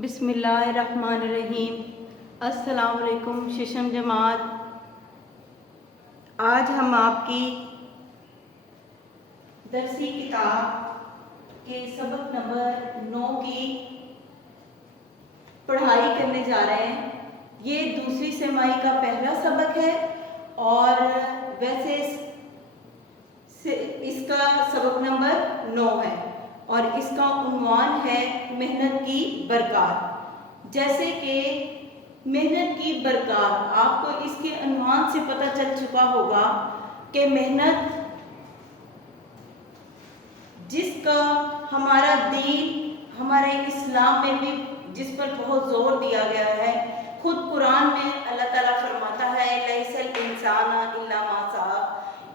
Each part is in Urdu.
بسم اللہ الرحمن الرحیم۔ السلام علیکم ششم جماعت۔ آج ہم آپ کی درسی کتاب کے سبق نمبر 9 کی پڑھائی کرنے جا رہے ہیں۔ یہ دوسری سرمائی کا پہلا سبق ہے اور ویسے اس کا سبق نمبر 9 ہے اور اس کا عنوان ہے محنت کی برکات۔ جیسے کہ محنت کی برکات آپ کو اس کے عنوان سے پتہ چل چکا ہوگا کہ محنت جس کا ہمارا دین ہمارے اسلام میں بھی جس پر بہت زور دیا گیا ہے، خود قرآن میں اللہ تعالیٰ فرماتا ہے لیس الانسان الا ما سعی،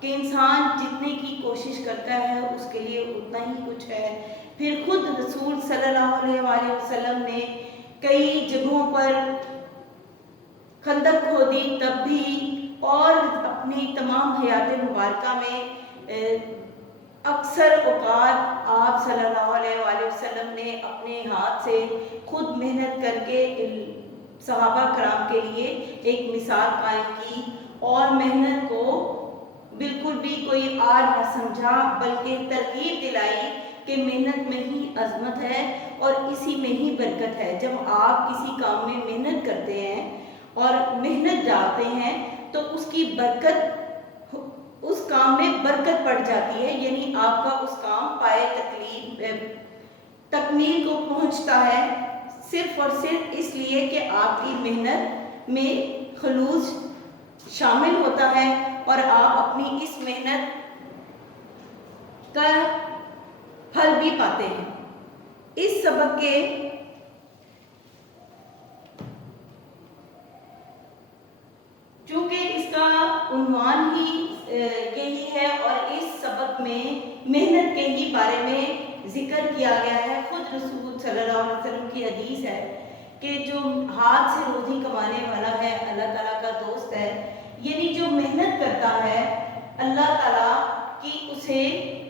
کہ انسان جتنے کی کوشش کرتا ہے اس کے لیے اتنا ہی کچھ ہے۔ پھر خود رسول صلی اللہ علیہ وآلہ وسلم نے کئی جگہوں پر خندق کھودی تب بھی، اور اپنی تمام حیات مبارکہ میں اکثر اوقات آپ صلی اللہ علیہ وآلہ وسلم نے اپنے ہاتھ سے خود محنت کر کے صحابہ کرام کے لیے ایک مثال قائم کی اور محنت کو بالکل بھی کوئی آر نہ سمجھا، بلکہ ترغیب دلائی کہ محنت میں ہی عظمت ہے اور اسی میں ہی برکت ہے۔ جب آپ کسی کام میں محنت کرتے ہیں اور محنت ڈالتے ہیں تو اس کی برکت، اس کام میں برکت پڑ جاتی ہے، یعنی آپ کا اس کام پائے تکمیل کو پہنچتا ہے، صرف اور صرف اس لیے کہ آپ کی محنت میں خلوص شامل ہوتا ہے اور آپ اپنی اس محنت کا پھل بھی پاتے ہیں۔ اس سبق کے چونکہ اس کا عنوان ہی یہی ہے اور اس سبق میں محنت کے ہی بارے میں ذکر کیا گیا ہے، خود رسول صلی اللہ علیہ وسلم کی حدیث ہے کہ جو ہاتھ سے روزی کمانے والا ہے اللہ تعالیٰ کا دوست ہے، یعنی جو محنت کرتا ہے اللہ تعالیٰ کی اسے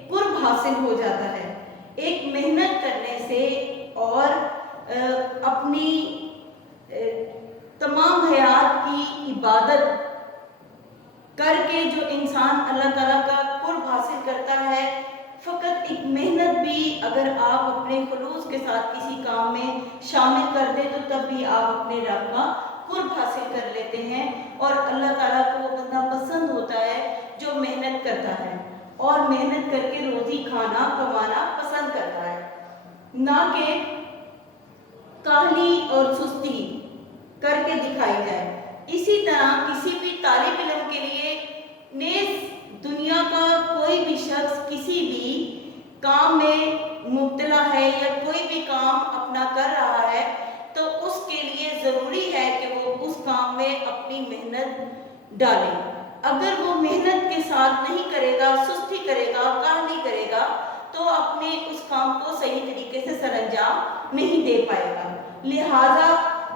قرب حاصل ہو جاتا ہے۔ ایک محنت کرنے سے اور اپنی تمام حیات کی عبادت کر کے جو انسان اللہ تعالیٰ کا قرب حاصل کرتا ہے، فقط ایک محنت بھی اگر آپ اپنے خلوص کے ساتھ کسی کام میں شامل کر دیں تو تب بھی آپ اپنے رب کا قرب حاصل کر لیتے ہیں، اور اللہ تعالیٰ کو وہ بندہ پسند ہوتا ہے جو محنت کرتا ہے اور محنت کر کے روزی کھانا کمانا پسند کرتا ہے، نہ کہ کاہلی اور سستی کر کے دکھائی جائے۔ اسی طرح کسی بھی طالب علم کے لیے نیز دنیا کا کوئی بھی شخص کسی بھی کام میں مبتلا ہے یا کوئی بھی کام اپنا کر رہا ہے تو اس کے لیے ضروری ہے کہ وہ اس کام میں اپنی محنت ڈالے۔ اگر وہ محنت کے ساتھ نہیں کرے گا، سستی کرے گا، کاہلی کرے گا تو اپنے اس کام کو صحیح طریقے سے سر انجام نہیں دے پائے گا۔ لہٰذا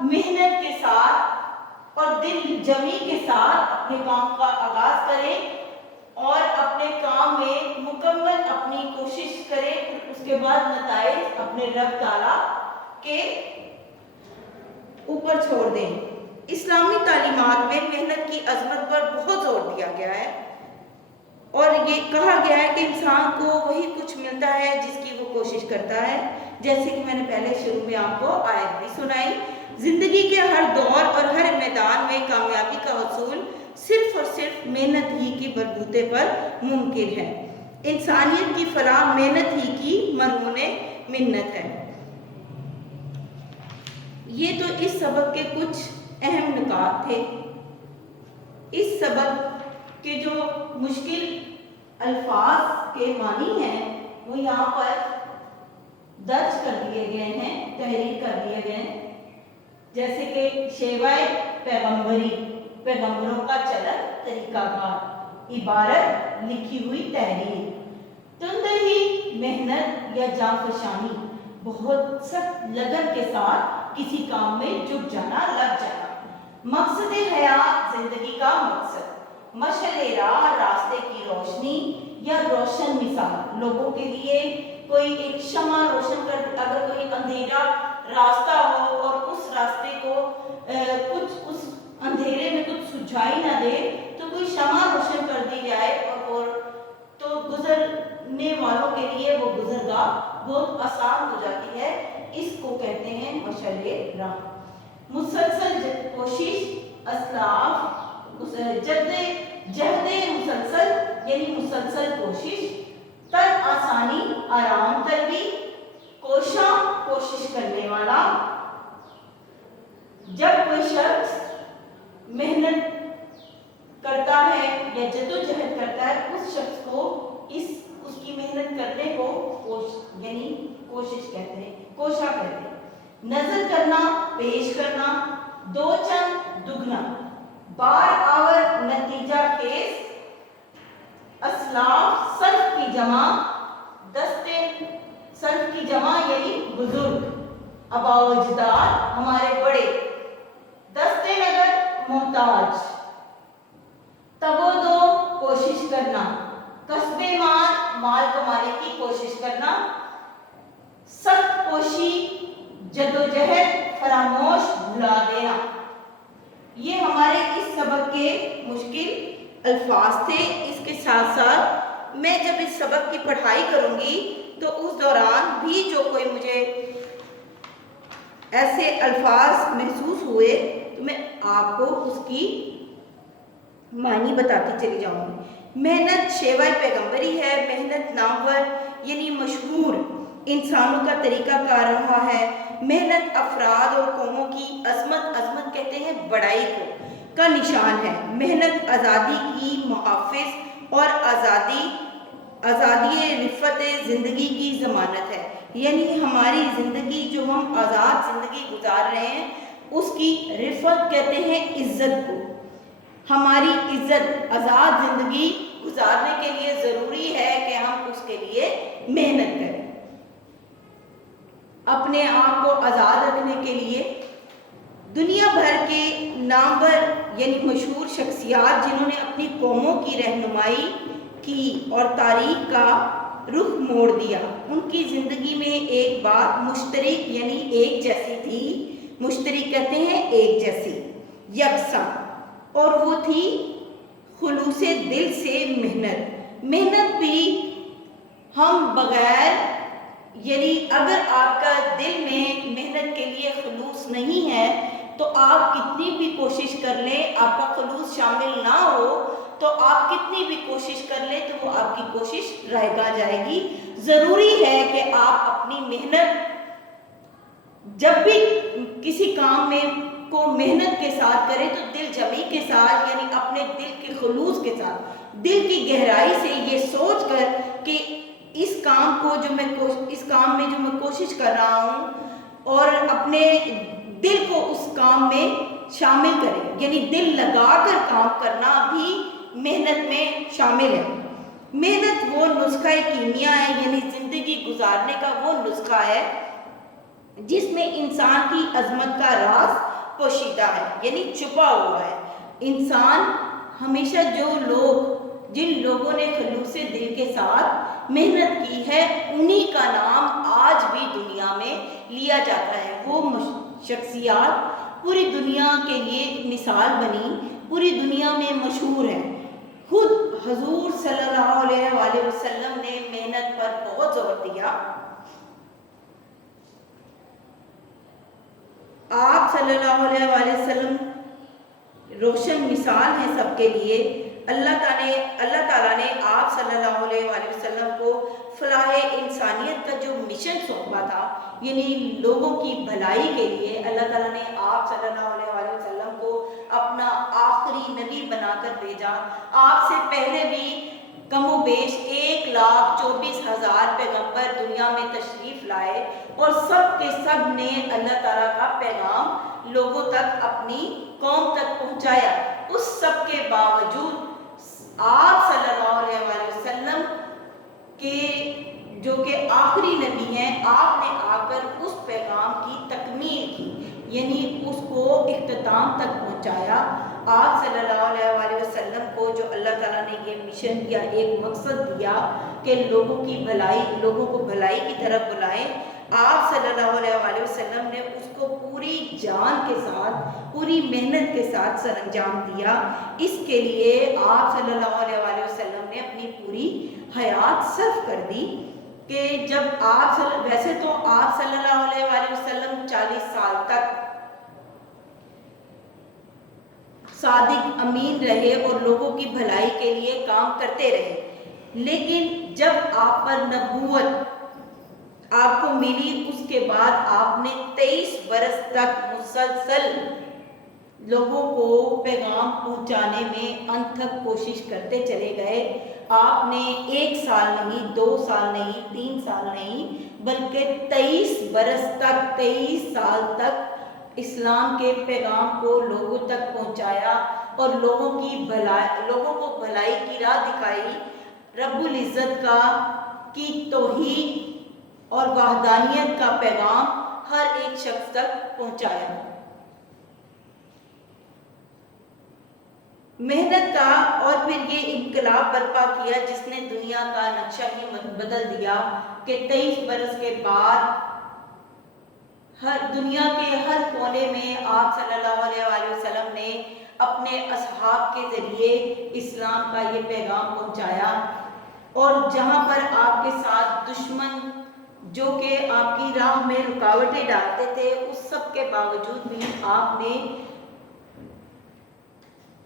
محنت کے ساتھ اور دل جمی کے ساتھ اپنے کام کا آغاز کریں اور اپنے کام میں مکمل اپنی کوشش کریں، پھر اس کے بعد نتائج اپنے رب تعالیٰ کے اوپر چھوڑ دیں۔ اسلامی تعلیمات میں محنت کی عظمت پر بہت زور دیا گیا ہے اور یہ کہا گیا ہے کہ انسان کو وہی کچھ ملتا ہے جس کی وہ کوشش کرتا ہے، جیسے کہ میں نے پہلے شروع میں آپ کو آیت بھی سنائی۔ زندگی کے ہر دور اور ہر میدان میں کامیابی کا حصول صرف اور صرف محنت ہی کی بلبوتے پر ممکن ہے۔ انسانیت کی فلاح محنت ہی کی مرہون منت ہے۔ یہ تو اس سبق کے کچھ اہم نکات تھے۔ اس سبق کے جو مشکل الفاظ کے معنی ہیں وہ یہاں پر درج کر دیے گئے ہیں، تحریر کر دیے گئے ہیں، جیسے کہ شیوائے پیغمبری، پیغمبروں کا چلن طریقہ کار، عبارت لکھی ہوئی تحریر، تندہی محنت یا جانفشانی، بہت سخت لگن کے ساتھ کسی کام میں جٹ جانا، لگ جانا، مقصد حیات زندگی کا مقصد، مشعل راہ راستے کی روشنی یا روشن مثال، لوگوں کے لیے کوئی ایک شمع روشن کر، اگر کوئی اندھیرا راستہ ہو اس راستے کو کچھ اس اندھیرے میں کچھ سجھائی نہ دے تو کوئی شمع روشن کر دی جائے اور تو گزرنے والوں کے لیے وہ گزرگاہ بہت آسان ہو جاتی ہے. اس کو کہتے ہیں مشعل راہ. مسلسل کوشش، اسلاف، جہد مسلسل یعنی مسلسل کوشش، تر آسانی آرام طلبی، کوشاں کوشش کرنے والا. جب کوئی شخص محنت کرتا ہے یا جدوجہد کرتا ہے اس شخص کو اس کی محنت کرنے کو یعنی کوشش کہتے ہیں، کوشاں کہتے ہیں. نظر کرنا، پیش کرنا، دو چند دگنا، بار آور نتیجہ خیز. اسلاف سلف کی جمع، دستے سلف کی جمع یعنی بزرگ، آباء و اجداد ہمارے بڑے. دستے نگر محتاج. تبودو کوشش کرنا، کسب مال کمانے کی کوشش کرنا. سخت کوشی جدوجہد، فراموش بھلا دینا. یہ ہمارے اس سبق کے مشکل الفاظ تھے. اس کے ساتھ ساتھ میں جب اس سبق کی پڑھائی کروں گی تو اس دوران بھی جو کوئی مجھے ایسے الفاظ محسوس ہوئے تو میں آپ کو اس کی معنی بتاتی چلی جاؤں گی. محنت شیوہ پیغمبری ہے. محنت نامور یعنی مشہور انسانوں کا طریقہ کار رہا ہے. محنت افراد اور قوموں کی عظمت کہتے ہیں بڑائی کا نشان ہے. محنت آزادی کی محافظ اور آزادی رفت زندگی کی ضمانت ہے. یعنی ہماری زندگی جو ہم آزاد زندگی گزار رہے ہیں اس کی رفت کہتے ہیں عزت کو. ہماری عزت آزاد زندگی گزارنے کے لیے ضروری ہے کہ ہم اس کے لیے محنت کریں. اپنے آپ کو آزاد رکھنے کے لیے دنیا بھر کے نامور یعنی مشہور شخصیات جنہوں نے اپنی قوموں کی رہنمائی کی اور تاریخ کا رخ موڑ دیا، ان کی زندگی میں ایک بات مشترک یعنی ایک جیسی تھی. مشترک کہتے ہیں ایک جیسی، یکساں، اور وہ تھی خلوص دل سے محنت. محنت بھی ہم بغیر یعنی اگر آپ کا دل میں محنت کے لیے خلوص نہیں ہے تو آپ کتنی بھی کوشش کر لیں آپ کا خلوص شامل نہ ہو تو آپ کتنی بھی کوشش کر لیں تو وہ آپ کی کوشش رائگاں جائے گی. ضروری ہے کہ آپ اپنی محنت جب بھی کسی کام میں کو محنت کے ساتھ کریں تو دل جمی کے ساتھ یعنی اپنے دل کے خلوص کے ساتھ، دل کی گہرائی سے یہ سوچ کر کہ اس کام میں جو میں کوشش کر رہا ہوں اور اپنے دل کو اس کام میں شامل کریں. یعنی دل لگا کر کام کرنا بھی محنت میں شامل ہے. محنت وہ نسخہ کیمیا ہے یعنی زندگی گزارنے کا وہ نسخہ ہے جس میں انسان کی عظمت کا راز پوشیدہ ہے یعنی چھپا ہوا ہے. انسان ہمیشہ جن لوگوں نے خلوص دل کے ساتھ محنت کی ہے انہی کا نام آج بھی دنیا میں لیا جاتا ہے. وہ شخصیات پوری دنیا کے لیے مثال بنی، پوری دنیا میں مشہور ہیں. خود حضور صلی اللہ علیہ وآلہ وسلم نے محنت پر بہت زور دیا. آپ صلی اللہ علیہ وآلہ وسلم روشن مثال ہیں سب کے لیے. اللہ تعالیٰ نے آپ صلی اللہ علیہ وآلہ وسلم کو فلاح انسانیت کا جو مشن سونپا تھا یعنی لوگوں کی بھلائی کے لیے اللہ تعالیٰ نے آپ صلی اللہ علیہ وآلہ وسلم کو اپنا آخری نبی بنا کر بھیجا. آپ سے پہلے بھی کم و بیش 1,24,000 پیغمبر دنیا میں تشریف لائے اور سب کے سب نے اللہ تعالیٰ کا پیغام لوگوں تک اپنی قوم تک پہنچایا. اس سب کے باوجود آپ صلی اللہ علیہ وآلہ وسلم کے جو کہ آخری نبی ہیں آپ نے آ کر اس پیغام کی تکمیل کی یعنی اس کو اختتام تک پہنچایا. آپ صلی اللہ علیہ وآلہ وسلم کو جو اللہ تعالیٰ نے یہ مشن دیا، ایک مقصد دیا کہ لوگوں کو بھلائی کی طرف بلائیں، آپ صلی اللہ علیہ وسلم نے اس کو پوری جان کے ساتھ، پوری محنت کے ساتھ سر انجام دیا۔ اس کے لیے آپ صلی اللہ علیہ وسلم نے اپنی پوری حیات صرف کر دی کہ جب ویسے تو آپ صلی اللہ علیہ وسلم 40 سال تک صادق امین رہے اور لوگوں کی بھلائی کے لیے کام کرتے رہے، لیکن جب آپ پر نبوت آپ کو ملی اس کے بعد آپ نے 23 برس تک مسلسل لوگوں کو پیغام پہنچانے میں انتھک کوشش کرتے چلے گئے۔ آپ نے 1 سال نہیں، 2 سال نہیں، 3 سال نہیں، بلکہ 23 برس تک، 23 سال تک اسلام کے پیغام کو لوگوں تک پہنچایا اور لوگوں کو بھلائی کی راہ دکھائی، رب العزت کی توحید اور وحدانیت کا پیغام ہر ایک شخص تک پہنچایا۔ محنت کا اور پھر یہ انقلاب برپا کیا جس نے دنیا کا نقشہ ہی بدل دیا کہ 23 برس کے بعد دنیا کے ہر کونے میں آپ صلی اللہ علیہ وسلم نے اپنے اصحاب کے ذریعے اسلام کا یہ پیغام پہنچایا، اور جہاں پر آپ کے ساتھ دشمن جو کہ آپ کی راہ میں رکاوٹیں ڈالتے تھے، اس سب کے باوجود بھی آپ نے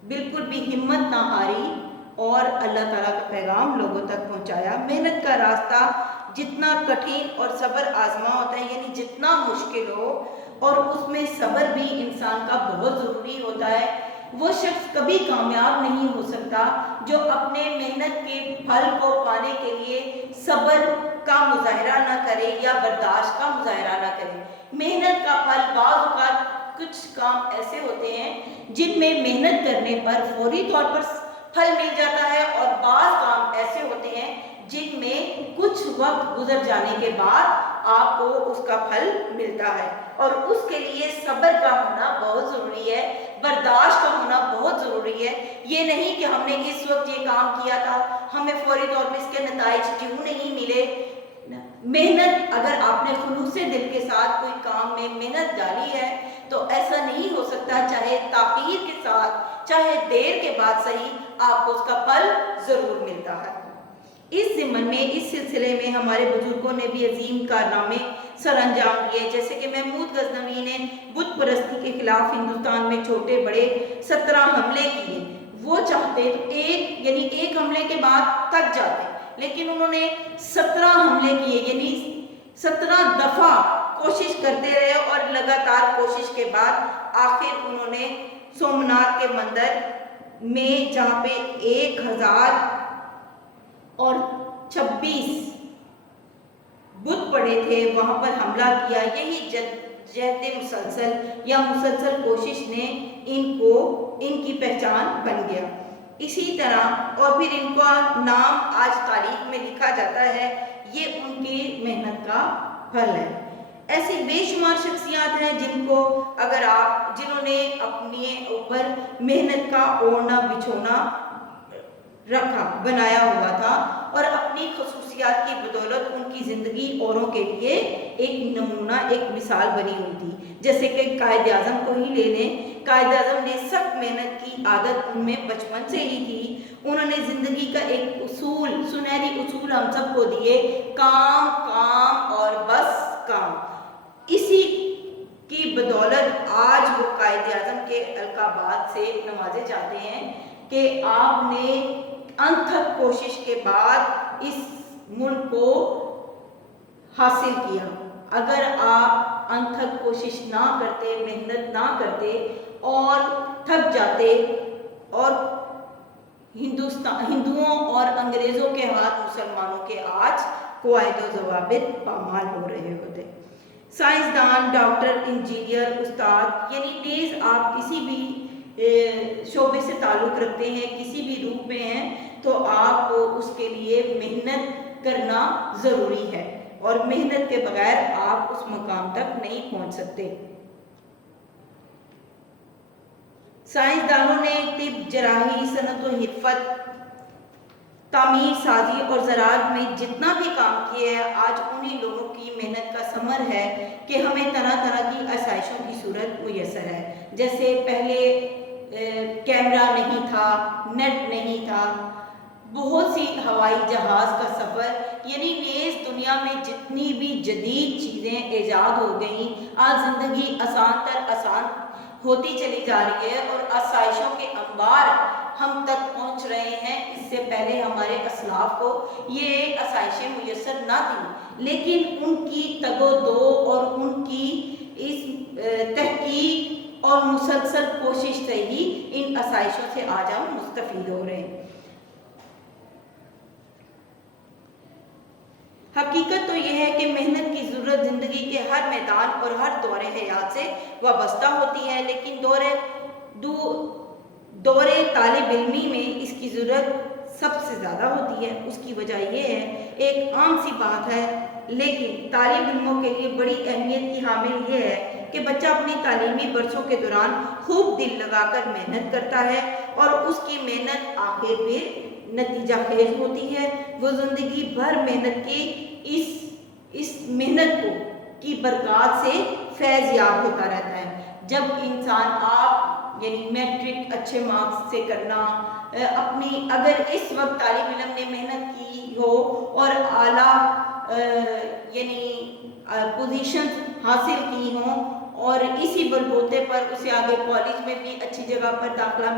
بالکل بھی ہمت نہ ہاری اور اللہ تعالیٰ کا پیغام لوگوں تک پہنچایا۔ محنت کا راستہ جتنا کٹھن اور صبر آزما ہوتا ہے، یعنی جتنا مشکل ہو اور اس میں صبر بھی انسان کا بہت ضروری ہوتا ہے، وہ شخص کبھی کامیاب نہیں ہو سکتا جو اپنے محنت کے پھل کو پانے کے لیے صبر کا مظاہرہ نہ کرے یا برداشت کا مظاہرہ نہ کرے۔ محنت کا پھل بعض اوقات کچھ کام ایسے ہوتے ہیں جن میں محنت کرنے پر فوری طور پر پھل مل جاتا ہے، اور بعض کام ایسے ہوتے ہیں جن میں کچھ وقت گزر جانے کے بعد آپ کو اس کا پھل ملتا ہے، اور اس کے لیے صبر کا ہونا بہت ضروری ہے، برداشت کا ہونا بہت ضروری ہے۔ یہ نہیں کہ ہم نے اس وقت یہ کام کیا تھا، ہمیں فوری طور پر اس کے نتائج کیوں نہیں ملے۔ محنت، اگر آپ نے خلوص دل کے ساتھ کوئی کام میں محنت ڈالی ہے تو ایسا نہیں ہو سکتا، چاہے تاخیر کے ساتھ، چاہے دیر کے بعد صحیح، آپ کو اس کا پھل ضرور ملتا ہے۔ اس ضمن میں، اس سلسلے میں ہمارے بزرگوں نے بھی عظیم کارنامے سر انجام دیے، جیسے کہ محمود غزنوی نے بت پرستی کے خلاف ہندوستان میں چھوٹے بڑے 17 حملے کیے۔ وہ چاہتے تو ایک حملے کے بعد تھک جاتے، لیکن انہوں نے 17 حملے کیے، یعنی 17 دفعہ کوشش کرتے رہے، اور لگاتار کوشش کے بعد آخر انہوں نے سومناتھ کے مندر میں، جہاں پہ 1026 بت پڑے تھے، وہاں پر حملہ کیا۔ یہی جہد مسلسل یا مسلسل کوشش نے ان کی پہچان بن گیا۔ اسی طرح اور پھر ان کا نام آج تاریخ میں لکھا جاتا ہے، یہ ان کی محنت کا پھل ہے۔ ایسی بے شمار شخصیات ہیں جنہوں نے اپنے اوپر محنت کا اوڑھنا بچھونا بنایا ہوا تھا، اور اپنی خصوصیات کی بدولت ان کی زندگی اوروں کے لیے ایک نمونہ، ایک مثال بنی ہوئی تھی۔ جیسے کہ قائد اعظم کو ہی لے لیں، قائد اعظم نے سخت محنت کی عادت ان میں بچپن سے ہی تھی۔ انہوں نے زندگی کا ایک اصول، سنہری اصول ہم سب کو دیے، کام کام اور بس کام۔ اسی کی بدولت آج وہ قائد اعظم کے القابات سے نوازے جاتے ہیں کہ آپ نے انتھک کوشش کے بعد اس ملک کو حاصل کیا۔ اگر آپ انتھک کوشش نہ کرتے، محنت نہ کرتے اور تھک جاتے، اور ہندوؤں اور انگریزوں کے ہاتھ مسلمانوں کے آج قواعد و ضوابط پامال ہو رہے ہوتے۔ سائنسدان، ڈاکٹر، انجینئر، استاد، یعنی نیز آپ کسی بھی شعبے سے تعلق رکھتے ہیں، کسی بھی روپ میں ہیں، تو آپ کو اس کے لیے محنت کرنا ضروری ہے، اور محنت کے بغیر آپ اس مقام تک نہیں پہنچ سکتے۔ سائنسدانوں نے طب، جراحی، صنعت و حرفت تعمیر سازی اور زراعت میں جتنا بھی کام کیا ہے، آج انہی لوگوں کی محنت کا ثمر ہے کہ ہمیں طرح طرح کی آسائشوں کی صورت میسر ہے۔ جیسے پہلے کیمرہ نہیں تھا، نیٹ نہیں تھا، بہت سی ہوائی جہاز کا سفر، یعنی نیز دنیا میں جتنی بھی جدید چیزیں ایجاد ہو گئیں، آج زندگی آسان تر آسان ہوتی چلی جا رہی ہے اور آسائشوں کے انبار ہم تک پہنچ رہے ہیں۔ اس سے پہلے ہمارے اسلاف کو یہ آسائشیں میسر نہ تھیں، لیکن ان کی تگ و دو اور ان کی اس تحقیق اور مسلسل کوشش سے ہی ان آسائشوں سے آج ہم مستفید ہو رہے ہیں۔ حقیقت تو یہ ہے کہ محنت کی ضرورت زندگی کے ہر میدان اور ہر دور حیات سے وابستہ ہوتی ہے، لیکن دور طالب علمی میں اس کی ضرورت سب سے زیادہ ہوتی ہے۔ اس کی وجہ یہ ہے، ایک عام سی بات ہے، لیکن طالب علموں کے لیے بڑی اہمیت کی حامل یہ ہے کہ بچہ اپنی تعلیمی برسوں کے دوران خوب دل لگا کر محنت کرتا ہے اور اس کی محنت آخر پھر نتیجہ خیز ہوتی ہے۔ وہ زندگی بھر محنت کی اس محنت کی برکات سے فیض یاب ہوتا رہتا ہے۔ جب انسان آپ یعنی میٹرک اچھے مارکس سے کرنا، اگر اس وقت طالب علم نے محنت کی ہو اور اعلیٰ یعنی پوزیشن حاصل کی ہوں اور اسی بلبوتے پر اسے آگے کالج میں بھی اچھی جگہ پر داخلہ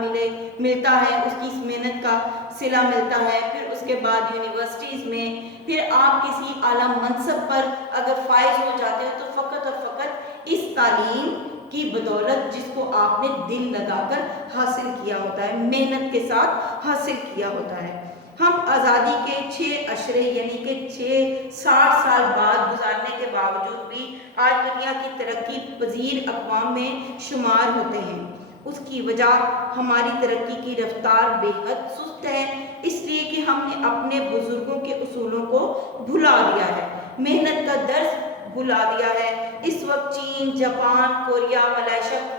ملتا ہے، اس کی اس محنت کا صلہ ملتا ہے، پھر اس کے بعد یونیورسٹیز میں، پھر آپ کسی اعلیٰ منصب پر اگر فائز ہو جاتے ہیں تو فقط اور فقط اس تعلیم کی بدولت جس کو آپ نے دل لگا کر حاصل کیا ہوتا ہے، محنت کے ساتھ حاصل کیا ہوتا ہے۔ ہم آزادی کے 6 عشرے یعنی کہ 60 سال بعد گزارنے کے باوجود بھی آج دنیا کی ترقی پذیر اقوام میں شمار ہوتے ہیں۔ اس کی وجہ ہماری ترقی کی رفتار بے حد سست ہے، اس لیے کہ ہم نے اپنے بزرگوں کے اصولوں کو بھلا دیا ہے، محنت کا درس بھلا دیا ہے۔ اس وقت چین، جاپان، کوریا،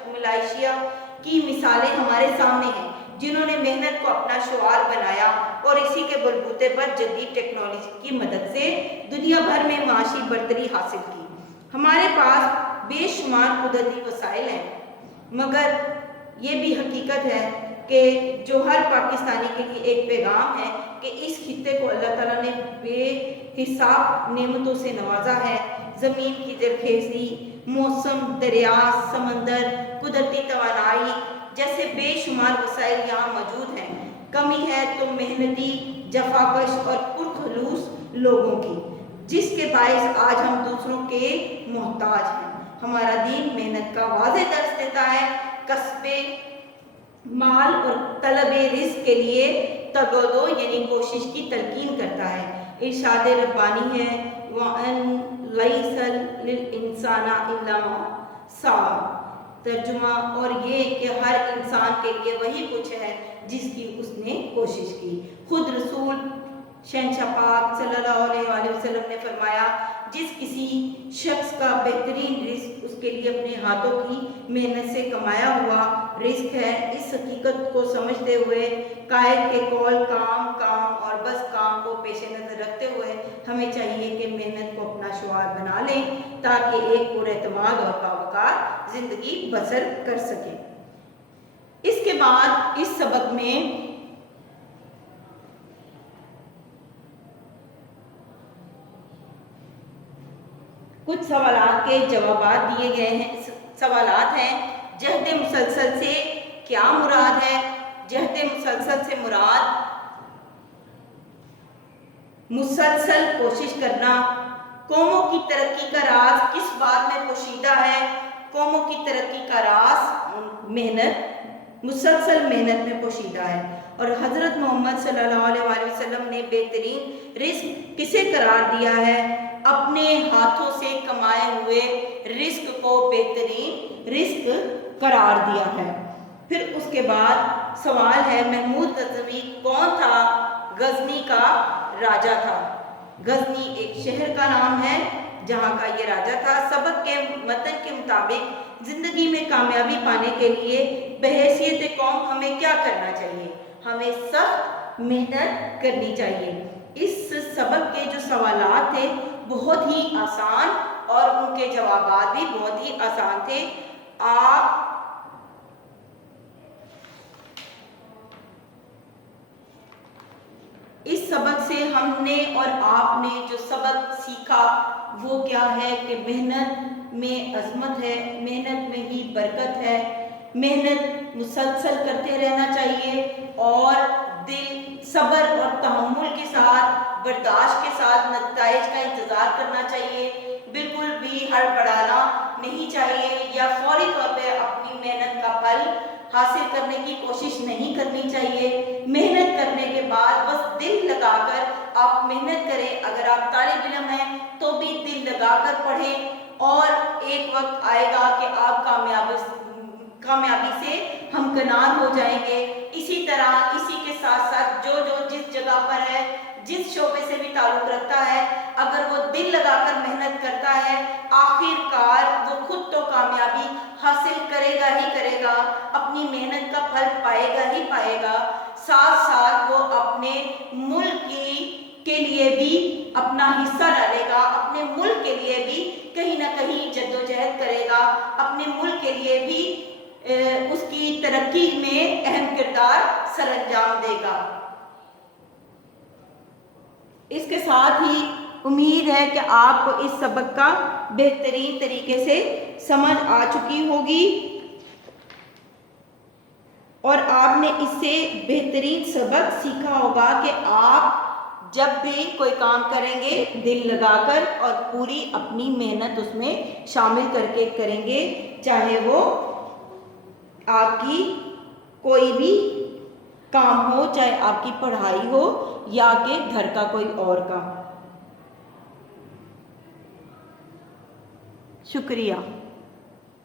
ملائیشیا کی مثالیں ہمارے سامنے ہیں، جنہوں نے محنت کو اپنا شعار بنایا اور اسی کے بلبوتے پر جدید ٹیکنالوجی کی مدد سے دنیا بھر میں معاشی برتری حاصل کی۔ ہمارے پاس بے شمار قدرتی وسائل ہیں، مگر یہ بھی حقیقت ہے کہ جو ہر پاکستانی کے لیے ایک پیغام ہے کہ اس خطے کو اللہ تعالیٰ نے بے حساب نعمتوں سے نوازا ہے۔ زمین کی زرخیزی، موسم، دریا، سمندر، قدرتی توانائی جیسے بے شمار وسائل یہاں موجود ہیں۔ کمی ہے تو محنتی، جفاکش اور پرخلوص لوگوں کی، جس کے باعث آج ہم دوسروں کے محتاج ہیں۔ ہمارا دین محنت کا واضح درس دیتا ہے، کسب مال اور طلب رزق کے لیے تگ و دو یعنی کوشش کی تلقین کرتا ہے۔ ارشاد ربانی ہے وَأَن لَيْسَ لِلْإِنسَانَ إِلَّا مَا سَعَى، ترجمہ اور یہ کہ ہر انسان کے لیے وہی کچھ ہے جس کی اس نے کوشش کی۔ خود رسول شہنشاہ پاک صلی اللہ علیہ وآلہ وسلم نے فرمایا، جس کسی شخص کا بہترین رزق اس کے لیے اپنے ہاتھوں کی محنت سے کمایا ہوا رزق ہے۔ اس حقیقت کو سمجھتے ہوئے، قائد کے قول کام اور بس کام کو پیش نظر رکھتے ہوئے ہمیں چاہیے کہ محنت کو اپنا شعار بنا لیں تاکہ ایک پر اعتماد اور باوقار زندگی بسر کر سکیں۔ اس کے بعد اس سبق میں کچھ سوالات کے جوابات دیے گئے ہیں۔ سوالات ہیں، جہد مسلسل سے کیا مراد ہے؟ جہد مسلسل سے مراد مسلسل کوشش کرنا۔ قوموں کی ترقی کا راز کس بات میں پوشیدہ ہے؟ قوموں کی ترقی کا راز محنت، مسلسل محنت میں پوشیدہ ہے۔ اور حضرت محمد صلی اللہ علیہ وآلہ وسلم نے بہترین رزق کسے قرار دیا ہے؟ اپنے ہاتھوں سے کمائے ہوئے رزق کو بہترین رزق قرار دیا ہے۔ پھر اس کے بعد سوال ہے، محمود غزنوی کون تھا؟ غزنی کا راجہ تھا۔ غزنی ایک شہر کا نام ہے جہاں کا یہ راجہ تھا۔ سبق کے متن کے مطابق زندگی میں کامیابی پانے کے لیے بحیثیت قوم ہمیں کیا کرنا چاہیے؟ ہمیں سخت محنت کرنی چاہیے۔ اس سبق کے جو سوالات تھے بہت ہی آسان اور ان کے جوابات بھی بہت ہی آسان تھے۔ آپ اس سبق سے ہم نے اور آپ نے جو سبق سیکھا وہ کیا ہے کہ محنت میں عظمت ہے، محنت میں ہی برکت ہے، محنت مسلسل کرتے رہنا چاہیے اور دل صبر اور تحمل کے ساتھ، برداشت کے ساتھ نتائج کا انتظار کرنا چاہیے۔ بالکل بھی ہڑبڑانا نہیں چاہیے یا فوری طور پہ اپنی محنت کا پھل حاصل کرنے کی کوشش نہیں کرنی چاہیے۔ محنت کرنے کے بعد بس دل لگا کر آپ محنت کریں۔ اگر آپ طالب علم ہیں تو بھی دل لگا کر پڑھیں اور ایک وقت آئے گا کہ آپ کامیابی سے ہمکنار ہو جائیں گے۔ اسی طرح اسی کے ساتھ ساتھ جو جس جگہ پر ہے، جس شعبے سے بھی تعلق رکھتا ہے، اگر وہ دل لگا کر محنت کرتا ہے آخر کار وہ خود تو کامیابی حاصل کرے گا ہی کرے گا، اپنی محنت کا پھل پائے گا ہی پائے گا، ساتھ ساتھ وہ اپنے ملک کے لیے بھی اپنا حصہ ڈالے گا، اپنے ملک کے لیے بھی کہیں نہ کہیں جدوجہد کرے گا، اپنے ملک کے لیے بھی اس کی ترقی میں اہم کردار سر انجام دے گا۔ اس کے ساتھ ہی امید ہے کہ آپ کو اس سبق کا بہترین طریقے سے سمجھ آ چکی ہوگی اور آپ نے اس سے بہترین سبق سیکھا ہوگا کہ آپ جب بھی کوئی کام کریں گے دل لگا کر اور پوری اپنی محنت اس میں شامل کر کے کریں گے، چاہے وہ آپ کی کوئی بھی کام ہو، چاہے آپ کی پڑھائی ہو یا کہ گھر کا کوئی اور کام۔ شکریہ۔